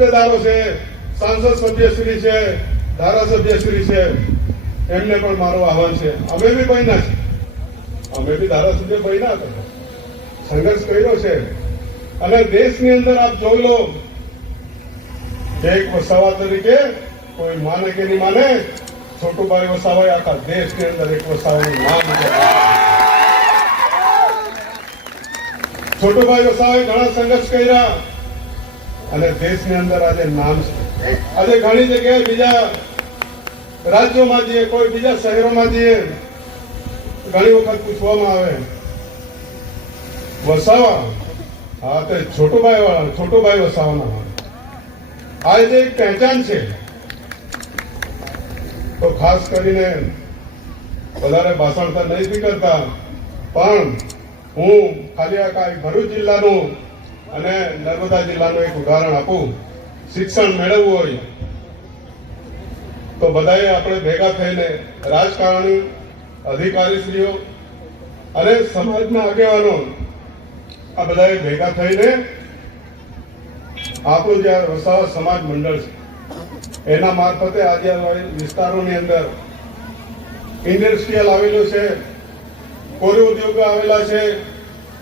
હોદ્દેદારો છે, સાંસદ સભ્યશ્રી છે, ધારાસભ્યશ્રી છે, એમને પણ મારો આહવાન છે. અમે બી બન્યા છે અમે બી ધારાસભ્ય બન્યા હતા. સંઘર્ષ કર્યો છે. અને દેશની અંદર આપ જોઈ લો એક વસાવા તરીકે કોઈ માને કે નહીં માને, છોટુભાઈ વસાવાએ આખા દેશની અંદર એક વસાવાનું નામ. છોટુભાઈ વસાવાએ ઘણા સંઘર્ષ કર્યા. અને દેશની અંદર આજે નામ છે. આજે ઘણી જગ્યાએ બીજા રાજ્યોમાં જઈએ, કોઈ બીજા શહેરોમાં જઈએ, ઘણી વખત પૂછવામાં આવે, વસાવા, હા, તે છોટુભાઈ વાળા છોટુભાઈ વસાવાના આ જે એક પહેચાન છે, તો ખાસ કરીને વધારે ભાષણ તો નહીં કરતા પણ હું ખાલી આ ભરૂચ જિલ્લાનું અને નર્મદા જિલ્લાનું એક ઉદાહરણ આપું. શિક્ષણ મેળવવું હોય તો બધાએ આપણે ભેગા થઈને રાજકારણી, અધિકારીશ્રીઓ અને સમાજના આગેવાનો આ બધાએ ભેગા થઈને આપણું જે વસાવા સમાજ મંડળ છે, એના મારફતે આજે વિસ્તારોની અંદર ઇન્ડસ્ટ્રીયલ આવેલું છે, કોરી ઉદ્યોગો આવેલા છે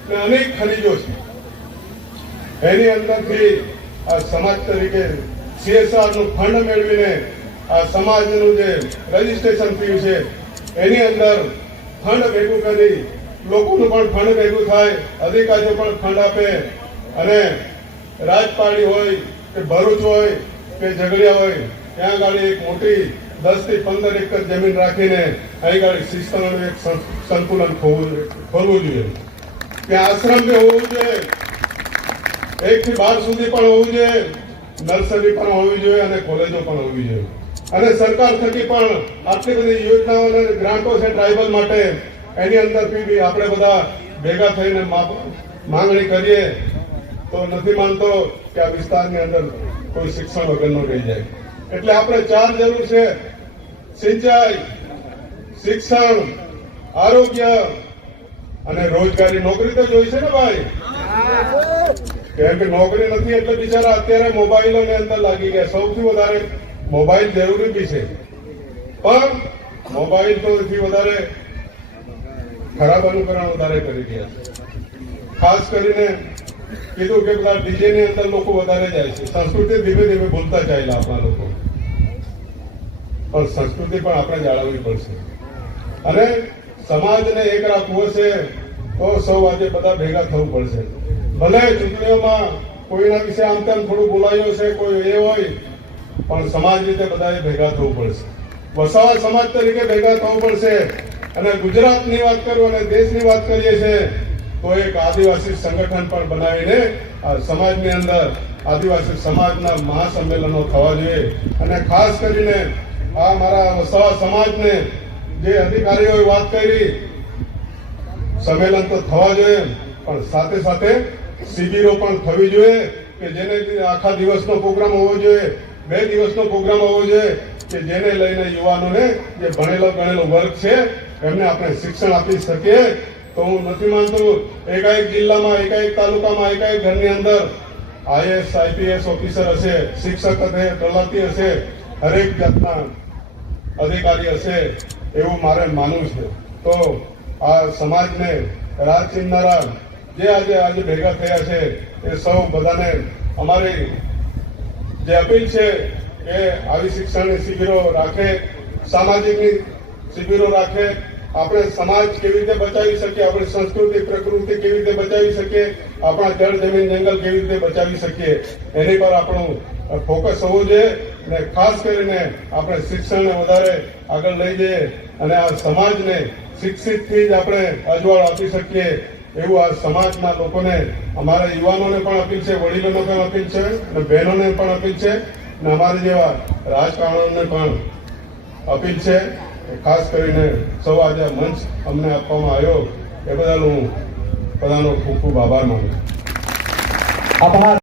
અને અનેક ખનીજો છે. એની અંદરથી આ સમાજ તરીકે CSR નું ફંડ મેળવીને આ સમાજનું જે રજીસ્ટ્રેશન થયું છે, એની અંદર ફંડ ભેગું કરી લોકોનું પણ ફંડ ભેગું થાય, અધિકારીઓ પણ ફંડ આપે અને રાજપાડી હોય કે ભરૂચ હોય કે ઝઘડિયા હોય, ત્યાં ગાડી એક મોટી દસથી પંદર એકર જમીન રાખીને અહીં ગાડી શિક્ષણનું એક સં- સંકુલન ખોલવું જોઈએ. ત્યાં આશ્રમ બી હોવું જોઈએ. એક થી બાર સુધી પણ હોવું જોઈએ, નર્સરી પણ હોવી જોઈએ અને કોલેજો પણ હોવી જોઈએ. અને સરકાર થકી પણ આટલી બધી યોજનાઓ અને ગ્રાન્ટો છે ટ્રાઇબલ માટે, એની અંદર બી આપણે બધા ભેગા થઈને માંગણી કરીએ, તો નથી માનતો કે આ વિસ્તારની અંદર કોઈ શિક્ષણ વગરનો રહી જાય. એટલે આપણે ચાર જરૂર છે. સિંચાઈ, શિક્ષણ, આરોગ્ય અને રોજગારી. નોકરી તો જોઈ છે ને ભાઈ? કેમ કે નોકરી નથી એટલે બિચારા અત્યારે મોબાઈલોની અંદર લાગી ગયા. સૌથી વધારે મોબાઈલ જરૂરી બી છે. પણ મોબાઈલ તો એથી વધારે ખરાબ અનુકરણ વધારે કરી રહ્યા છે. ખાસ કરીને કીધું કે બધા ડીજે ની અંદર લોકો વધારે જાય છે. સંસ્કૃતિ ધીમે ધીમે ભૂલતા ચાલ્યા આપણા લોકો. પણ સંસ્કૃતિ પણ આપણે જાળવવી પડશે. અને સમાજને એક રાખવો છે તો સૌ આજે બધા ભેગા થવું પડશે. ભલે ચૂંટણીઓમાં કોઈના વિશે આમ તેમ થોડું બોલાયું છે કોઈ એ હોય, પણ સમાજ રીતે બધાએ ભેગા થવું પડશે. વસાવા સમાજ તરીકે ભેગા થવું પડશે. અને ગુજરાતની વાત કરું અને દેશની વાત કરીએ છીએ તો એક આદિવાસી સંગઠન પણ બનાવીને આ સમાજની અંદર આદિવાસી સમાજના મહાસંમેલનો થવા જોઈએ. અને ખાસ કરીને આ મારા વસાવા સમાજને જે અધિકારીઓએ વાત કરી, સંમેલન તો થવા જોઈએ, પણ સાથે સાથે શિબિરો પણ થવી જોઈએ કે જેને આખા દિવસનો પ્રોગ્રામ હોવો જોઈએ, બે દિવસનો પ્રોગ્રામ હોવો જોઈએ, કે જેને લઈને યુવાનોને જે ભણેલો ગણેલો વર્ગ છે, એમને આપણે શિક્ષણ આપી શકીએ. તો હું નથી માનતો એકાએક જિલ્લામાં, એકાએક તાલુકામાં, એકાએક ઘરની અંદર આઈએસ આઈપીએસ ઓફિસર હશે, શિક્ષક હશે, તલાટી હશે, હરેક જાતના અધિકારી હશે એવું મારે માનવું છે. તો આ સમાજને રાહ ચીનનારા જે આજે આજે ભેગા થયા છે, એ સૌ બધાને અમારી જે અપીલ છે કે આવી શિક્ષણની શિબિરો રાખે, સામાજિકની શિબિરો રાખે, આપણે સમાજ કેવી રીતે બચાવી શકીએ, આપણી સંસ્કૃતિ, પ્રકૃતિ કેવી રીતે બચાવી શકીએ, આપણા જળ, જમીન, જંગલ કેવી રીતે બચાવી શકીએ, એની પર આપણું ફોકસ હોવું જોઈએ અને ખાસ કરીને આપણે શિક્ષણને વધારે આગળ લઈ જઈએ અને આ સમાજને શિક્ષિતથી જ આપણે અજવાળ આપી શકીએ. એવું આ સમાજના લોકોને, અમારા યુવાનોને પણ અપીલ છે, વડીલોને પણ અપીલ છે, અને બહેનોને પણ અપીલ છે, અને અમારા જેવા રાજકારણોને પણ અપીલ છે ખાસ કરીને સૌ આજે મંચ અમને આપવામાં આવ્યો, એ બદલ હું બધાનો ખૂબ ખૂબ આભાર માનું આભાર